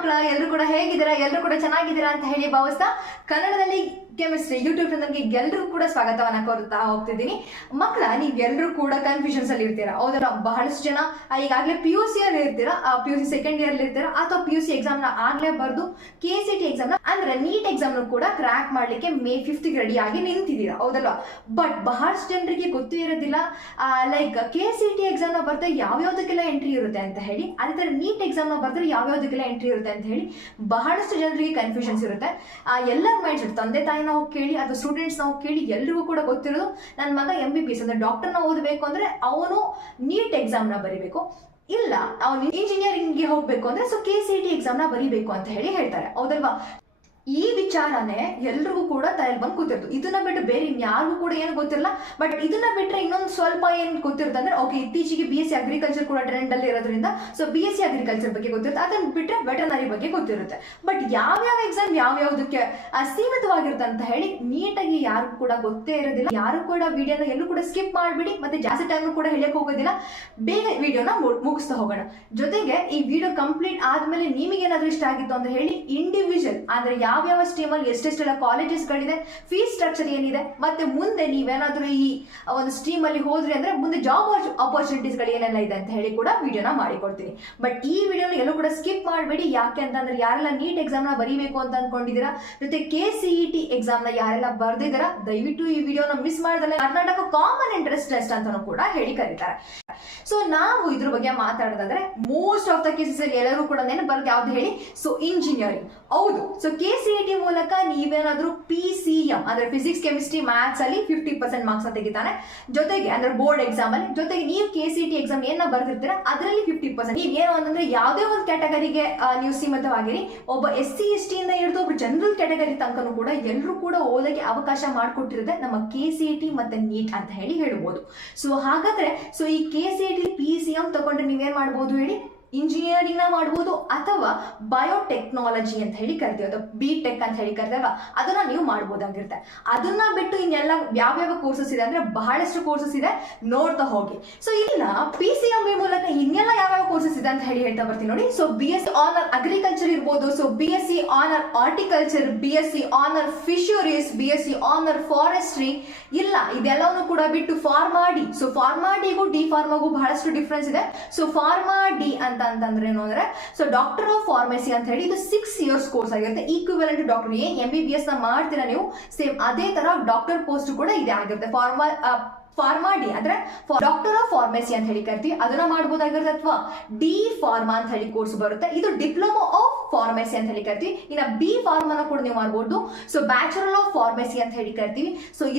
ಮಕ್ಕಳ ಎಲ್ಲರೂ ಕೂಡ ಹೇಗಿದ್ದೀರಾ, ಎಲ್ಲರೂ ಕೂಡ ಚೆನ್ನಾಗಿದ್ದೀರಾ ಅಂತ ಹೇಳಿ ಭಾವಿಸ್ತಾ ಕನ್ನಡದಲ್ಲಿ ಕೆಮಿಸ್ಟ್ರಿ ಯೂಟ್ಯೂಬ್ ನಮಗೆ ಎಲ್ಲರೂ ಕೂಡ ಸ್ವಾಗತವನ್ನ ಕೋರುತ್ತಾ ಹೋಗ್ತಿದ್ದೀನಿ. ಮಕ್ಕಳ ನೀವೆಲ್ಲರೂ ಕೂಡ ಕನ್ಫ್ಯೂಷನ್ಸ್ ಅಲ್ಲಿ ಇರ್ತೀರಾ, ಹೌದಲ್ಲ? ಬಹಳಷ್ಟು ಜನ ಈಗಾಗಲೇ PUC ಅಲ್ಲಿ ಇರ್ತೀರಾ, PUC ಸೆಕೆಂಡ್ ಇಯರ್ ಇರ್ತೀರಾ, ಅಥವಾ PUC ಎಕ್ಸಾಮ್ ನ ಆಗ್ಲೇ ಬರ್ದು KCT ಎಕ್ಸಾಮ್ ಅಂದ್ರೆ ನೀಟ್ ಎಕ್ಸಾಮ್ ಕೂಡ ಕ್ರ್ಯಾಕ್ ಮಾಡ್ಲಿಕ್ಕೆ May 5th ರೆಡಿ ಆಗಿ ನಿಂತಿದ್ದೀರಾ, ಹೌದಲ್ವಾ? ಬಟ್ ಬಹಳಷ್ಟು ಜನರಿಗೆ ಗೊತ್ತೂ ಇರೋದಿಲ್ಲ ಲೈಕ್ KCT ಎಕ್ಸಾಮ್ ನ ಬರ್ತಾ ಯಾವ್ಯಾವ್ದಕ್ಕೆಲ್ಲ ಎಂಟ್ರಿ ಇರುತ್ತೆ ಅಂತ ಹೇಳಿ, ಅದೇ ತರ ನೀಟ್ ಎಕ್ಸಾಮ್ ನ ಬರ್ತಾರೆ ಯಾವ್ಯಾವ್ದಕ್ಕೆಲ್ಲ ಎಂಟ್ರಿ ಇರುತ್ತೆ ಅಂತ ಹೇಳಿ ಬಹಳಷ್ಟು ಜನರಿಗೆ ಕನ್ಫ್ಯೂಷನ್ಸ್ ಇರುತ್ತೆ. ಎಲ್ಲರ ಮೈಂಡ್ ಸೆಟ್, ತಂದೆ ತಾಯಿ ನಾವು ಕೇಳಿ ಅಥವಾ ಸ್ಟೂಡೆಂಟ್ಸ್ ನಾವು ಕೇಳಿ ಎಲ್ರಿಗೂ ಕೂಡ ಗೊತ್ತಿರೋದು, ನನ್ನ ಮಗ MBBS ಅಂದ್ರೆ ಡಾಕ್ಟರ್ನ ಓದಬೇಕು ಅಂದ್ರೆ ಅವನು ನೀಟ್ ಎಕ್ಸಾಮ್ ನ ಬರೀಬೇಕು, ಇಲ್ಲ ಅವನು ಇಂಜಿನಿಯರಿಂಗ್ಗೆ ಹೋಗ್ಬೇಕು ಅಂದ್ರೆ KCT ಎಕ್ಸಾಮ್ ನ ಬರೀಬೇಕು ಅಂತ ಹೇಳಿ ಹೇಳ್ತಾರೆ, ಹೌದಲ್ವಾ? ಈ ವಿಚಾರನೇ ಎಲ್ರಿಗೂ ಕೂಡ ತಲೆಯಲ್ಲಿ ಬಂದು ಕೂತಿರ್ತು. ಇದನ್ನ ಬಿಟ್ಟು ಬೇರೆ ಯಾರಿಗೂ ಕೂಡ ಏನು ಗೊತ್ತಿರಲ್ಲ. ಬಟ್ ಇದನ್ನ ಬಿಟ್ರೆ ಇನ್ನೊಂದು ಸ್ವಲ್ಪ ಏನ್ ಗೊತ್ತಿರುತ್ತೆ ಅಂದ್ರೆ, ಓಕೆ ಇತ್ತೀಚೆಗೆ BSc ಅಗ್ರಿಕಲ್ಚರ್ ಕೂಡ ಟ್ರೆಂಡ್ ಅಲ್ಲಿ ಇರೋದ್ರಿಂದ BSc ಅಗ್ರಿಕಲ್ಚರ್ ಬಗ್ಗೆ ಗೊತ್ತಿರುತ್ತೆ, ಅದನ್ನ ಬಿಟ್ರೆ ವೆಟರ್ನರಿ ಬಗ್ಗೆ ಗೊತ್ತಿರುತ್ತೆ. ಬಟ್ ಯಾವ್ಯಾವ ಎಕ್ಸಾಮ್ ಯಾವ್ಯಾವ್ದಕ್ಕೆ ಸೀಮಿತವಾಗಿರುತ್ತೆ ಅಂತ ಹೇಳಿ ನೀಟಾಗಿ ಯಾರು ಕೂಡ ಗೊತ್ತೇ ಇರೋದಿಲ್ಲ. ಯಾರು ಕೂಡ ವಿಡಿಯೋನ ಎಲ್ಲೂ ಕೂಡ ಸ್ಕಿಪ್ ಮಾಡ್ಬಿಡಿ, ಮತ್ತೆ ಜಾಸ್ತಿ ಟೈಮ್ ಕೂಡ ಹೇಳಕ್ ಹೋಗೋದಿಲ್ಲ. ಬೇಗ ವಿಡಿಯೋನ ಮುಗಿಸ್ತಾ ಹೋಗೋಣ. ಜೊತೆಗೆ ಈ ವಿಡಿಯೋ ಕಂಪ್ಲೀಟ್ ಆದ್ಮೇಲೆ ನಿಮಗೆ ಏನಾದ್ರೂ ಇಷ್ಟ ಆಗಿತ್ತು ಅಂತ ಹೇಳಿ ಇಂಡಿವಿಜುವಲ್ ಅಂದ್ರೆ ಯಾವ್ಯಾವ ಸ್ಟ್ರೀಮ್ ಅಲ್ಲಿ ಎಷ್ಟೆಷ್ಟೆಲ್ಲ ಕಾಲೇಜಸ್ ಗಳಿದೆ, ಫೀಸ್ ಸ್ಟ್ರಕ್ಚರ್ ಏನಿದೆ, ಮತ್ತೆ ಮುಂದೆ ನೀವೇನಾದ್ರೂ ಈ ಒಂದು ಸ್ಟ್ರೀಮ್ ಅಲ್ಲಿ ಹೋದ್ರಿ ಅಂದ್ರೆ ಮುಂದೆ ಜಾಬ್ ಆಪರ್ಚುನಿಟೀಸ್ ಗಳು ಏನೆಲ್ಲ ಇದೆ ಅಂತ ಹೇಳಿ ಕೂಡ ವಿಡಿಯೋನ ಮಾಡಿಕೊಡ್ತೀನಿ. ಬಟ್ ಈ ವಿಡಿಯೋನ ಎಲ್ಲೂ ಕೂಡ ಸ್ಕಿಪ್ ಮಾಡಬೇಡಿ. ಯಾಕೆ ಅಂತಂದ್ರೆ ಯಾರೆಲ್ಲ ನೀಟ್ ಎಕ್ಸಾಮ್ ನ ಬರೀಬೇಕು ಅಂತ ಅನ್ಕೊಂಡಿದ್ದೀರಾ, ಜೊತೆ KCET ಎಕ್ಸಾಮ್ ನ ಯಾರೆಲ್ಲ ಬರ್ದಿದ್ದೀರಾ, ದಯವಿಟ್ಟು ಈ ವಿಡಿಯೋನ ಮಿಸ್ ಮಾಡಿದ್ರೆ ಕರ್ನಾಟಕ ಕಾಮನ್ ಎಂಟ್ರೆನ್ಸ್ ಟೆಸ್ಟ್ ಅಂತಾನು ಕೂಡ ಹೇಳಿ ಕರೀತಾರೆ. ಸೊ ನಾವು ಇದ್ರ ಬಗ್ಗೆ ಮಾತಾಡೋದಾದ್ರೆ ಮೋಸ್ಟ್ ಆಫ್ ದ ಕೇಸಸ್ ಎಲ್ಲರೂ ಕೂಡ ಬರೋದು ಯಾವ್ದು ಹೇಳಿ, ಇಂಜಿನಿಯರಿಂಗ್. ಹೌದು, KCET ಮೂಲಕ ನೀವೇನಾದ್ರೂ PCM ಅಂದ್ರೆ ಫಿಸಿಕ್ಸ್ ಕೆಮಿಸ್ಟ್ರಿ ಮ್ಯಾಥ್ಸ್ ಅಲ್ಲಿ 50% ಮಾರ್ಕ್ಸ್ ತೆಗಿತಾನೆ, ಜೊತೆಗೆ ಅಂದ್ರೆ ಬೋರ್ಡ್ ಎಕ್ಸಾಮ್ ಅಲ್ಲಿ, ಜೊತೆಗೆ ನೀವು KCET ಎಕ್ಸಾಮ್ ಏನ ಬರ್ದಿರ್ತೀರಾ ಅದರಲ್ಲಿ 50%. ನೀವು ಏನು ಅಂತಂದ್ರೆ ಯಾವುದೇ ಒಂದು ಕ್ಯಾಟಗರಿಗೆ ನೀವು ಸೀಮಿತವಾಗಿರಿ, ಒಬ್ಬ SC ST ಇಂದ ಹಿಡಿದು ಒಬ್ಬ ಜನರಲ್ ಕ್ಯಾಟಗರಿ ತನಕನೂ ಕೂಡ ಎಲ್ಲರೂ ಕೂಡ ಓದಕ್ಕೆ ಅವಕಾಶ ಮಾಡಿಕೊಟ್ಟಿರುತ್ತೆ ನಮ್ಮ KCET ಮತ್ತೆ ನೀಟ್ ಅಂತ ಹೇಳಿ ಹೇಳ್ಬೋದು. ಸೊ ಹಾಗಾದ್ರೆ ಈ KCET PCM ತಗೊಂಡ್ರೆ ನೀವೇನ್ ಮಾಡ್ಬೋದು ಹೇಳಿ, ಇಂಜಿನಿಯರಿಂಗ್ ನ ಮಾಡ್ಬೋದು, ಅಥವಾ ಬಯೋಟೆಕ್ನಾಲಜಿ ಅಂತ ಹೇಳಿ ಕರಿತೀವಿ, ಅಥವಾ BTech ಅಂತ ಹೇಳಿ ಕರಿತೇವೆ, ಅದನ್ನ ನೀವು ಮಾಡ್ಬೋದಾಗಿರುತ್ತೆ. ಅದನ್ನ ಬಿಟ್ಟು ಇನ್ನೆಲ್ಲ ಯಾವ್ಯಾವ ಕೋರ್ಸಸ್ ಇದೆ ಅಂದ್ರೆ ಬಹಳಷ್ಟು ಕೋರ್ಸಸ್ ಇದೆ, ನೋಡ್ತಾ ಹೋಗಿ. ಸೊ ಇಲ್ಲ PCM ಮೂಲಕ ಇನ್ನೆಲ್ಲ ಯಾವ್ಯಾವ ಕೋರ್ಸಸ್ ಇದೆ ಅಂತ ಹೇಳಿ ಹೇಳ್ತಾ ಬರ್ತೀನಿ ನೋಡಿ. BSc ಆನರ್ ಅಗ್ರಿಕಲ್ಚರ್ ಇರ್ಬೋದು, BSc honour horticulture, BSc honour fisheries, BSc honour forestry, ಇಲ್ಲ ಇದೆಲ್ಲವನ್ನು ಕೂಡ ಬಿಟ್ಟು ಫಾರ್ಮಾ ಡಿ. ಫಾರ್ಮಾ ಡಿಗೂ ಡಿ ಫಾರ್ಮಾಗೂ ಬಹಳಷ್ಟು ಡಿಫ್ರೆನ್ಸ್ ಇದೆ. ಫಾರ್ಮಾ ಡಿ ಅಂತಂದ್ರೆ ಏನು ಅಂದ್ರೆ ಡಾಕ್ಟರ್ ಆಫ್ ಫಾರ್ಮಸಿ ಅಂತ ಹೇಳಿ ಇದು 6 years ಕೋರ್ಸ್ ಆಗಿರುತ್ತೆ. ಈಕ್ವಿವೆಲೆಂಟ್ ಡಾಕ್ಟರ್ ಏನ್ MBBS ನ ಮಾಡ್ತೀರಾ ನೀವು, ಸೇಮ್ ಅದೇ ತರ ಡಾಕ್ಟರ್ ಪೋಸ್ಟ್ ಕೂಡ ಇದೆ ಆಗಿರುತ್ತೆ. ಫಾರ್ಮಾ ಡಿ ಅಂದ್ರೆ ಡಾಕ್ಟರ್ ಆಫ್ ಫಾರ್ಮಸಿ ಅಂತ ಹೇಳಿ ಕರಿತೀವಿ, ಅದನ್ನ ಮಾಡಬಹುದಾಗಿರುತ್ತೆ. ಅಥವಾ ಡಿ ಫಾರ್ಮಾ ಅಂತ ಹೇಳಿ ಕೋರ್ಸ್ ಬರುತ್ತೆ, ಇದು ಡಿಪ್ಲೊಮಾ ಆಫ್ ಫಾರ್ಮಸಿ ಅಂತ ಹೇಳಿ ಕರಿತೀವಿ. ಇನ್ನ B ಫಾರ್ಮಾನ ಕೂಡ ನೀವು ಮಾಡಬಹುದು, ಬ್ಯಾಚುಲರ್ ಆಫ್ ಫಾರ್ಮಸಿ ಅಂತ ಹೇಳಿ ಕರಿತೀವಿ.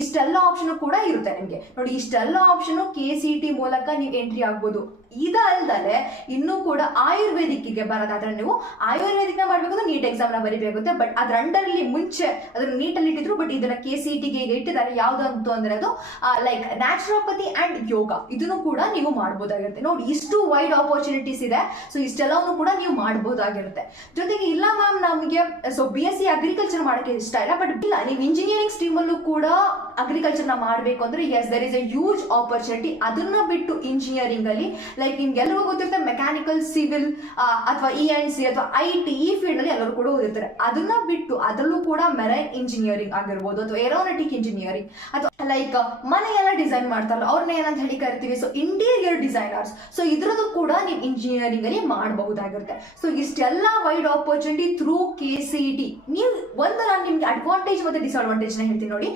ಇಷ್ಟೆಲ್ಲ ಆಪ್ಷನ್ ಕೂಡ ಇರುತ್ತೆ ನಿಮ್ಗೆ. ನೋಡಿ, ಇಷ್ಟೆಲ್ಲ ಆಪ್ಷನ್ KCET ಮೂಲಕ ನೀವು ಎಂಟ್ರಿ ಆಗ್ಬೋದು. ಇದಲ್ದಲೆ ಇನ್ನೂ ಕೂಡ ಆಯುರ್ವೇದಿಕ್ಗೆ ಬರೋದಾದ್ರೆ ನೀವು ಆಯುರ್ವೇದಿಕ್ ನ ಮಾಡ್ಬೇಕು, ನೀಟ್ ಎಕ್ಸಾಮ್ ನ ಬರೀಬೇಕಾಗುತ್ತೆ. ಬಟ್ ಅದ್ರ ಅಂಡರ್ ಅಲ್ಲಿ ಮುಂಚೆ ಅದ್ರ ನೀಟಲ್ಲಿ ಇಟ್ಟಿದ್ರು, ಬಟ್ ಇದನ್ನ KCET ಗೆ ಇಟ್ಟಿದ್ದಾರೆ. ಯಾವ್ದು ಅಂತ ಅಂದ್ರೆ ಅದು ಲೈಕ್ ನ್ಯಾಚುರೋಪತಿ ಅಂಡ್ ಯೋಗ, ಇದನ್ನು ಕೂಡ ನೀವು ಮಾಡಬಹುದಾಗಿರುತ್ತೆ. ನೋಡಿ, ಇಷ್ಟು ವೈಡ್ ಆಪರ್ಚುನಿಟೀಸ್ ಇದೆ. ಇಷ್ಟೆಲ್ಲವನ್ನು ಕೂಡ ನೀವು ಮಾಡಬಹುದಾಗಿರುತ್ತೆ. ಜೊತೆಗೆ ಇಲ್ಲ ಮ್ಯಾಮ್ ನಮಗೆ BSc ಅಗ್ರಿಕಲ್ಚರ್ ಮಾಡಕ್ಕೆ ಇಷ್ಟ ಇಲ್ಲ, ಬಟ್ ಇಲ್ಲ ನೀವು ಇಂಜಿನಿಯರಿಂಗ್ ಸ್ಟ್ರೀಮ್ ಅಲ್ಲೂ ಕೂಡ ಅಗ್ರಿಕಲ್ಚರ್ ನ ಮಾಡಬೇಕು ಅಂದ್ರೆ as there is a huge opportunity. ಅದನ್ನ ಬಿಟ್ಟು ಇಂಜಿನಿಯರಿಂಗ್ ಅಲ್ಲಿ ಲೈಕ್ ನಿಮ್ಗೆಲ್ಲರಿಗೂ ಗೊತ್ತಿರುತ್ತೆ ಮೆಕ್ಯಾನಿಕಲ್, ಸಿವಿಲ್ ಅಥವಾ ENC ಅಥವಾ IT ಈ ಫೀಲ್ಡ್ ಅಲ್ಲಿ ಎಲ್ಲರೂ ಕೂಡ ಓದಿರ್ತಾರೆ. ಅದನ್ನ ಬಿಟ್ಟು ಅದರಲ್ಲೂ ಕೂಡ ಮೆರೈನ್ ಇಂಜಿನಿಯರಿಂಗ್ ಆಗಿರ್ಬೋದು, ಅಥವಾ ಏರೋನಾಟಿಕ್ ಇಂಜಿನಿಯರಿಂಗ್, ಅಥವಾ ಲೈಕ್ ಮನೆಯೆಲ್ಲ ಡಿಸೈನ್ ಮಾಡ್ತಾರಲ್ಲ ಅವ್ರನ್ನ ಏನಂತ ಹೇಳಿ ಕರಿತೀವಿ, ಇಂಟೀರಿಯರ್ ಡಿಸೈನರ್ಸ್. ಇದ್ರದ್ದು ಕೂಡ ನೀವು ಇಂಜಿನಿಯರಿಂಗ್ ಅಲ್ಲಿ ಮಾಡಬಹುದಾಗಿರುತ್ತೆ. ಇಷ್ಟೆಲ್ಲ ವೈಡ್ ಆಪರ್ಚುನಿಟಿ ಥ್ರೂ KCET. ನೀವು ನಾನು ನಿಮ್ಗೆ ಅಡ್ವಾಂಟೇಜ್ ಮತ್ತೆ ಡಿಸ್ಅಡ್ವಾಂಟೇಜ್ ನ ಹೇಳ್ತೀನಿ ನೋಡಿ.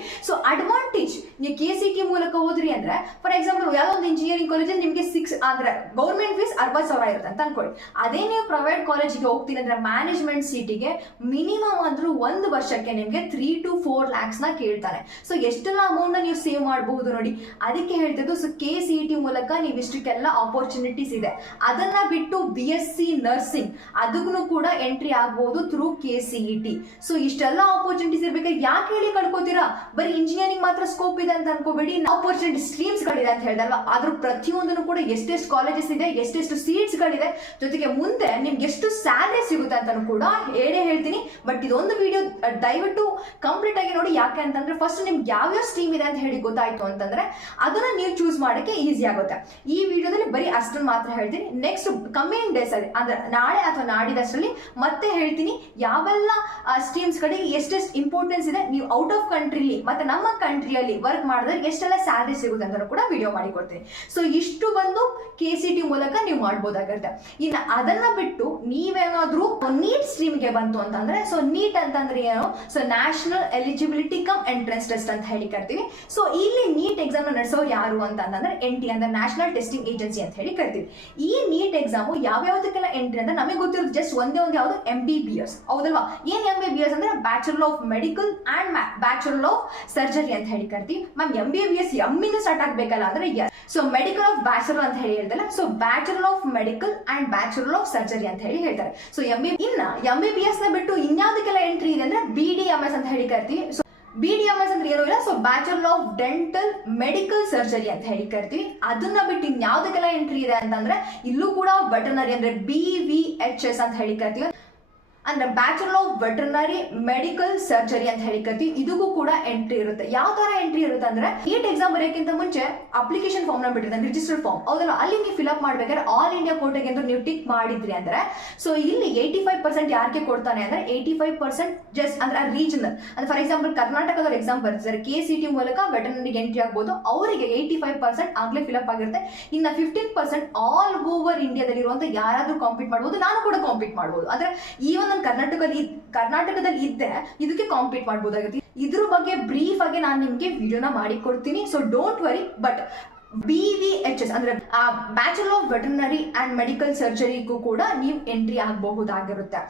ಅಡ್ವಾಂಟೇಜ್, ನೀವು KCET ಮೂಲಕ ಹೋದ್ರಿ ಅಂದ್ರೆ ಫಾರ್ ಎಕ್ಸಾಂಪಲ್ ಯಾವ್ದೋ ಒಂದು ಇಂಜಿನಿಯರಿಂಗ್ ಕಾಲೇಜ್ ನಿಮ್ಗೆ 6 ಅಂದ್ರೆ ಗೌರ್ಮೆಂಟ್ ಫೀಸ್ 60,000 ಇರುತ್ತೆ ಅಂತ ಅನ್ಕೊಳ್ಳಿ. ಅದೇ ನೀವು ಪ್ರೈವೇಟ್ ಕಾಲೇಜ್ಗೆ ಹೋಗ್ತೀನಿ ಅಂದ್ರೆ ಮ್ಯಾನೇಜ್ಮೆಂಟ್ ಸೀಟಿಗೆ ಮಿನಿಮಮ್ ಅಂದ್ರೂ 1 ವರ್ಷಕ್ಕೆ ನಿಮ್ಗೆ 3 to 4 lakhs ನ ಕೇಳ್ತಾನೆ. ಎಷ್ಟೆಲ್ಲ ಅಮೌಂಟ್ ನೀವು ಸೇವ್ ಮಾಡಬಹುದು ನೋಡಿ. ಅದಕ್ಕೆ ಹೇಳ್ತಿದ್ದು KCET ಮೂಲಕ ನೀವು ಇಷ್ಟಕ್ಕೆಲ್ಲ ಆಪರ್ಚುನಿಟೀಸ್ ಇದೆ. ಅದನ್ನ ಬಿಟ್ಟು BSc ನರ್ಸಿಂಗ್ ಅದಕ್ಕೂ ಕೂಡ ಎಂಟ್ರಿ ಆಗಬಹುದು ಥ್ರೂ KCET. ಇಷ್ಟೆಲ್ಲ ಆಪರ್ಚುನಿಟೀಸ್ ಇರ್ಬೇಕಾದ್ರೆ ಯಾಕೆ ಹೇಳಿ ಕಳ್ಕೊತೀರಾ, ಬರೀ ಇಂಜಿನಿಯರಿಂಗ್ ಮಾತ್ರ ಸ್ಕೋಪ್ ಇದೆ ಅಂತ ಅನ್ಕೋಬೇಡಿ. ಆಪರ್ಚುನಿಟಿ ಸ್ಟ್ರೀಮ್ಸ್ ಗಳಿದೆ ಅಂತ ಹೇಳ್ದಲ್ವಾ, ಅದ್ರ ಪ್ರತಿಯೊಂದನ್ನು ಕೂಡ ಎಷ್ಟೆಷ್ಟು ಕಾಲೇಜಸ್ ಇದೆ, ಎಷ್ಟೆಷ್ಟು ಸೀಟ್ಸ್ ಗಳಿದೆ, ಜೊತೆಗೆ ಮುಂದೆ ನಿಮ್ಗೆ ಎಷ್ಟು ಸ್ಯಾಲರಿ ಸಿಗುತ್ತೆ ಅಂತಾನು ಕೂಡ ಹೇಳ್ತೀನಿ. ಬಟ್ ಇದೊಂದು ವಿಡಿಯೋ ದಯವಿಟ್ಟು ಕಂಪ್ಲೀಟ್ ಆಗಿ ನೋಡಿ. ಯಾಕೆ ಅಂತಂದ್ರೆ ಫಸ್ಟ್ ನಿಮ್ಗೆ ಯಾವ್ಯಾವ ಸ್ಟ್ರೀಮ್ ಇದೆ ಅಂತ ಹೇಳಿ ಗೊತ್ತಾಯ್ತು ಅಂತಂದ್ರೆ ಅದನ್ನ ನೀವು ಚೂಸ್ ಮಾಡಕ್ಕೆ ಈಸಿ ಆಗುತ್ತೆ. ಈ ವಿಡಿಯೋದಲ್ಲಿ ಬರೀ ಅಷ್ಟನ್ನು ಮಾತ್ರ ಹೇಳ್ತೀನಿ. ನೆಕ್ಸ್ಟ್ ಕಮಿಂಗ್ ಡೇಸ್ ಅಲ್ಲಿ ಅಂದ್ರೆ ನಾಳೆ ಅಥವಾ ನಾಡಿದಷ್ಟರಲ್ಲಿ ಮತ್ತೆ ಹೇಳ್ತೀನಿ ಯಾವೆಲ್ಲ ಸ್ಟ್ರೀಮ್ಸ್ ಗಳಿಗೆ ಎಷ್ಟೆಷ್ಟು ಇಂಪಾರ್ಟೆನ್ಸ್ ಇದೆ, ನೀವು ಔಟ್ ಆಫ್ ಕಂಟ್ರಿಲಿ ಮತ್ತೆ ನಮ್ಮ ಕಂಟ್ರಿಯಲ್ಲಿ ವರ್ಕ್ ಮಾಡಿದ್ರೆ ಎಷ್ಟೆಲ್ಲ ಸ್ಯಾಲರಿ ಸಿಗುತ್ತೆ ಅಂತ ಕೂಡ ವಿಡಿಯೋ ಮಾಡಿ ಕೊಡ್ತೀನಿ. ಸೊ ಇಷ್ಟು ಬಂದು KCT ಮೂಲಕ ನೀವು ಮಾಡ್ಬೋದಾಗಿರುತ್ತೆ. ಇನ್ನು ಅದನ್ನ ಬಿಟ್ಟು ನೀವೇನಾದ್ರೂ ನೀಟ್ ಸ್ಟ್ರೀಮ್ಗೆ ಬಂತು ಅಂತಂದ್ರೆ, ಸೊ ನೀಟ್ ಅಂತಂದ್ರೆ ಏನು, so national eligibility come entrance test ಅಂತ ಹೇಳಿ ಕರಿತೀವಿ. ಸೊ ಇಲ್ಲಿ ನೀಟ್ ಎಕ್ಸಾಮ್ ನಡೆಸೋರು ಯಾರು ಅಂತಂದ್ರೆ NT ಅಂದ್ರೆ ನ್ಯಾಷನಲ್ ಟೆಸ್ಟಿಂಗ್ ಏಜೆನ್ಸಿ ಅಂತ ಹೇಳಿ ಕರಿತೀವಿ. ಈ ನೀಟ್ ಎಕ್ಸಾಮ್ ಯಾವ್ಯಾವ್ದಕ್ಕೆಲ್ಲ ಎಂಟ್ರಿ ಅಂತ ನಮಗೆ ಗೊತ್ತಿರೋದು ಜಸ್ಟ್ ಒಂದೇ ಒಂದು ಯಾವುದು MBBS, ಹೌದಲ್ವಾ? ಏನ್ MBBS ಅಂದ್ರೆ bachelor of medical and bachelor of surgery ಅಂತ ಹೇಳಿ ಕರಿತೀವಿ. ಮ್ಯಾಮ್ MBBS ಇಂದ ಸ್ಟಾರ್ಟ್ ಆಗ್ಬೇಕಲ್ಲ ಅಂದ್ರೆ ಸೊ ಮೆಡಿಕಲ್ ಆಫ್ ಬ್ಯಾಚುಲರ್ ಅಂತ ಹೇಳಿ ಹೇಳ್ತಾರೆ. So bachelor of medical and bachelor of surgery ಅಂತ ಹೇಳಿ ಹೇಳ್ತಾರೆ. ಸೊ MBBS ನ ಬಿಟ್ಟು ಇನ್ಯಾವುದಕ್ಕೆಲ್ಲ ಎಂಟ್ರಿ ಇದೆ ಅಂದ್ರೆ BDMS ಅಂತ ಹೇಳಿ ಕರಿತೀವಿ. ಸೊ BDMS ಅಂದ್ರೆ ಏನೂ ಇಲ್ಲ, so bachelor of dental medical surgery ಅಂತ ಹೇಳಿ ಕರಿತೀವಿ. ಅದನ್ನ ಬಿಟ್ಟು ಇನ್ಯಾವುದಕ್ಕೆಲ್ಲ ಎಂಟ್ರಿ ಇದೆ ಅಂತಂದ್ರೆ ಇಲ್ಲೂ ಕೂಡ ವೆಟರ್ನರಿ ಅಂದ್ರೆ BVHS ಅಂತ ಹೇಳಿ ಕರಿತೀವಿ, ಅಂದ್ರೆ bachelor of veterinary medical surgery ಅಂತ ಹೇಳಿ ಕರಿತೀವಿ. ಇದಕ್ಕೂ ಕೂಡ ಎಂಟ್ರಿ ಇರುತ್ತೆ. ಯಾವ ತರ ಎಂಟ್ರಿ ಇರುತ್ತೆ ಅಂದ್ರೆ ನೀಟ್ ಎಕ್ಸಾಮ್ ಬರೆಯಕ್ಕಿಂತ ಮುಂಚೆ ಅಪ್ಲಿಕೇಶನ್ ಫಾರ್ಮ್ ನ ಬಿಟ್ಟಿರ್ತಾರೆ, ರಿಜಿಸ್ಟರ್ಡ್ ಫಾರ್ಮ್, ಹೌದಲ್ಲ? ಅಲ್ಲಿ ನೀವು ಫಿಲ್ ಅಪ್ ಮಾಡ್ಬೇಕಾದ್ರೆ ಆಲ್ ಇಂಡಿಯಾ ಕೋಟೆಗೆ ಅಂತ ನೀವು ಟಿಕ್ ಮಾಡಿದ್ರಿ ಅಂದ್ರೆ ಸೊ ಇಲ್ಲಿ 85% ಯಾರಿಗೆ ಕೊಡ್ತಾನೆ ಅಂದ್ರೆ 85% ಜಸ್ಟ್ ಅಂದ್ರೆ ರೀಜನಲ್ ಅಂದ್ರೆ ಫಾರ್ ಎಕ್ಸಾಂಪಲ್ ಕರ್ನಾಟಕದವ್ರ ಎಕ್ಸಾಮ್ ಬರ್ತಿದ್ದಾರೆ KCT ಮೂಲಕ ವೆಟರ್ನರಿಗೆ ಎಂಟ್ರಿ ಆಗ್ಬೋದು, ಅವರಿಗೆ 85% ಆಗ್ಲೇ ಫಿಲ್ ಅಪ್ ಆಗಿರುತ್ತೆ. ಇನ್ನ 15% ಆಲ್ ಓವರ್ ಇಂಡಿಯಾದಲ್ಲಿ ಇರುವಂತ ಯಾರಾದ್ರೂ ಕಾಂಪೀಟ್ ಮಾಡಬಹುದು, ನಾನು ಕೂಡ ಕಾಂಪೀಟ್ ಮಾಡಬಹುದು. ಅಂದ್ರೆ ಈವನ್ ಕರ್ನಾಟಕದಲ್ಲಿ ಇದ್ದೆ ಇದಕ್ಕೆ ಕಾಂಪೀಟ್ ಮಾಡಬಹುದಾಗುತ್ತೆ. ಇದ್ರ ಬಗ್ಗೆ ಬ್ರೀಫ್ ಆಗಿ ನಾನು ನಿಮ್ಗೆ ವಿಡಿಯೋನ ಮಾಡಿ ಕೊಡ್ತೀನಿ. So don't worry. But BVHS ಅಂದ್ರೆ bachelor of veterinary and medical ಸರ್ಜರಿಗೂ ಕೂಡ ನೀವು ಎಂಟ್ರಿ ಆಗಬಹುದಾಗಿರುತ್ತೆ.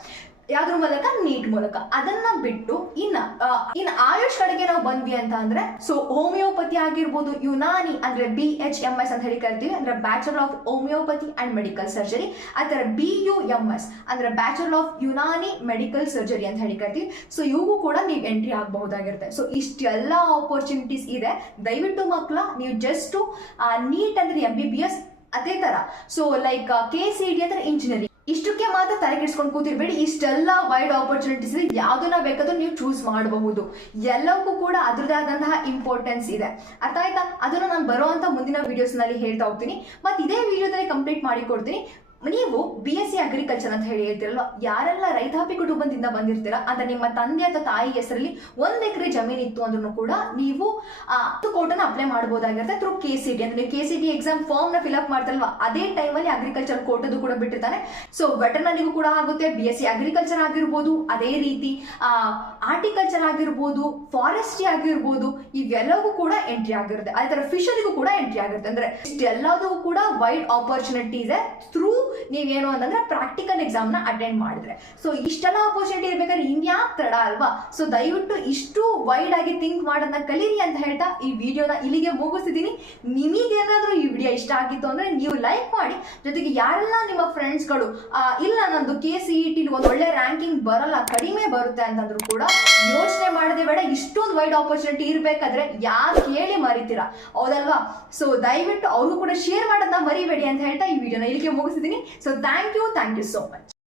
ಯಾವ್ದ್ರ ಮೂಲಕ? ನೀಟ್ ಮೂಲಕ. ಅದನ್ನ ಬಿಟ್ಟು ಇನ್ನು ಆಯುಷ್ ಕಡೆಗೆ ನಾವು ಬಂದ್ವಿ ಅಂತ ಅಂದ್ರೆ ಸೊ ಹೋಮಿಯೋಪತಿ ಆಗಿರ್ಬೋದು, ಯುನಾನಿ ಅಂದ್ರೆ BHMS ಅಂತ ಹೇಳಿ ಕರಿತೀವಿ, ಅಂದ್ರೆ bachelor of homeopathy and medical surgery. ಅದರ BUMS ಅಂದ್ರೆ bachelor of Unani medical surgery ಅಂತ ಹೇಳಿ ಕರಿತೀವಿ. ಸೊ ಇವು ಕೂಡ ನೀವು ಎಂಟ್ರಿ ಆಗಬಹುದಾಗಿರುತ್ತೆ. ಸೊ ಇಷ್ಟೆಲ್ಲ ಆಪರ್ಚುನಿಟೀಸ್ ಇದೆ. ದಯವಿಟ್ಟು ಮಕ್ಕಳ ನೀವು ಜಸ್ಟ್ ನೀಟ್ ಅಂದ್ರೆ MBBS, ಅದೇ ತರ ಸೊ ಲೈಕ್ KCT ಅಂದ್ರೆ ಇಂಜಿನಿಯರಿಂಗ್, ಇಷ್ಟಕ್ಕೆ ಮಾತ್ರ ತಲೆ ಕೆಡಿಸ್ಕೊಂಡು ಕೂತಿರ್ಬೇಡಿ. ಇಷ್ಟೆಲ್ಲ ವೈಡ್ ಆಪರ್ಚುನಿಟೀಸ್ ಇದೆ, ಯಾವ್ದನ್ನ ಬೇಕಾದ್ರೂ ನೀವು ಚೂಸ್ ಮಾಡಬಹುದು. ಎಲ್ಲವಕ್ಕೂ ಕೂಡ ಅದ್ರದೇ ಆದಂತಹ ಇಂಪಾರ್ಟೆನ್ಸ್ ಇದೆ. ಅರ್ಥ ಆಯ್ತಾ? ಅದನ್ನು ನಾನು ಬರುವಂತ ಮುಂದಿನ ವಿಡಿಯೋಸ್ ನಲ್ಲಿ ಹೇಳ್ತಾ ಹೋಗ್ತೀನಿ. ಮತ್ತೆ ಇದೇ ವಿಡಿಯೋದಲ್ಲಿ ಕಂಪ್ಲೀಟ್ ಮಾಡಿ ಕೊಡ್ತೀನಿ. ನೀವು BSc ಅಗ್ರಿಕಲ್ಚರ್ ಅಂತ ಹೇಳಿ ಹೇಳ್ತಿರಲ್ವ, ಯಾರೆಲ್ಲ ರೈತಾಪಿ ಕುಟುಂಬದಿಂದ ಬಂದಿರ್ತೀರಾ ಅಂದ್ರೆ ನಿಮ್ಮ ತಂದೆ ಅಥವಾ ತಾಯಿ ಹೆಸರಲ್ಲಿ 1 ಎಕರೆ ಜಮೀನ್ ಇತ್ತು ಅಂದ್ರೂ ಕೂಡ ನೀವು 10 ಕೋಟನ ಅಪ್ಲೈ ಮಾಡಬಹುದಾಗಿರುತ್ತೆ ಥ್ರೂ KCT. ಅಂದ್ರೆ ನೀವು KCT ಎಕ್ಸಾಮ್ ಫಾರ್ಮ್ ನ ಫಿಲ್ ಅಪ್ ಮಾಡ್ತಲ್ವಾ, ಅದೇ ಟೈಮಲ್ಲಿ ಅಗ್ರಿಕಲ್ಚರ್ ಕೋಟದು ಕೂಡ ಬಿಟ್ಟಿರ್ತಾನೆ. ಸೊ ವೆಟರ್ನರಿಗೂ ಕೂಡ ಆಗುತ್ತೆ, BSc ಅಗ್ರಿಕಲ್ಚರ್ ಆಗಿರ್ಬೋದು, ಅದೇ ರೀತಿ ಆರ್ಟಿಕಲ್ಚರ್ ಆಗಿರ್ಬೋದು, ಫಾರೆಸ್ಟ್ರಿ ಆಗಿರ್ಬೋದು, ಇವೆಲ್ಲವೂ ಕೂಡ ಎಂಟ್ರಿ ಆಗಿರುತ್ತೆ. ಅದೇ ತರ ಫಿಶರಿಗೂ ಕೂಡ ಎಂಟ್ರಿ ಆಗುತ್ತೆ. ಅಂದ್ರೆ ಇಷ್ಟೆಲ್ಲದೂ ಕೂಡ ವೈಡ್ ಆಪರ್ಚುನಿಟಿ ಇದೆ ಥ್ರೂ ನೀವೇನು ಅಂತಂದ್ರೆ ಪ್ರಾಕ್ಟಿಕಲ್ ಎಕ್ಸಾಮ್ ನ ಅಟೆಂಡ್ ಮಾಡಿದ್ರೆ. ಸೊ ಇಷ್ಟೆಲ್ಲ ಆಪರ್ಚುನಿಟಿ ಇರ್ಬೇಕಾದ್ರೆ ಇನ್ಯಾಕ್ ತಡ ಅಲ್ವಾ? ಸೊ ದಯವಿಟ್ಟು ಇಷ್ಟು ವೈಡ್ ಆಗಿ ಥಿಂಕ್ ಮಾಡೋದನ್ನ ಕಲೀರಿ ಅಂತ ಹೇಳ್ತಾ ಈ ವಿಡಿಯೋನ ಇಲ್ಲಿಗೆ ಮುಗಿಸ್ತಿದ್ದೀನಿ. ನಿಮಗೇನಾದ್ರೂ ಈ ವಿಡಿಯೋ ಇಷ್ಟ ಆಗಿತ್ತು ಅಂದ್ರೆ ನೀವು ಲೈಕ್ ಮಾಡಿ, ಜೊತೆಗೆ ಯಾರೆಲ್ಲ ನಿಮ್ಮ ಫ್ರೆಂಡ್ಸ್ಗಳು ಇಲ್ಲ ನಂದು KCT ಒಂದು ಒಳ್ಳೆ ರ್ಯಾಂಕಿಂಗ್ ಬರಲ್ಲ, ಕಡಿಮೆ ಬರುತ್ತೆ ಅಂತಂದ್ರು ಕೂಡ ಯೋಚನೆ ಮಾಡದೆ ಬೇಡ. ಇಷ್ಟೊಂದು ವೈಡ್ ಆಪರ್ಚುನಿಟಿ ಇರ್ಬೇಕಾದ್ರೆ ಯಾರು ಕೇಳಿ ಮರಿತೀರಾ, ಹೌದಲ್ವಾ? ಸೊ ದಯವಿಟ್ಟು ಅವ್ರಿಗೂ ಕೂಡ ಶೇರ್ ಮಾಡೋದನ್ನ ಮರಿಬೇಡಿ ಅಂತ ಹೇಳ್ತಾ ಈ ವಿಡಿಯೋನ ಇಲ್ಲಿಗೆ ಮುಗಿಸ್ತಿದ್ದೀನಿ. So thank you so much.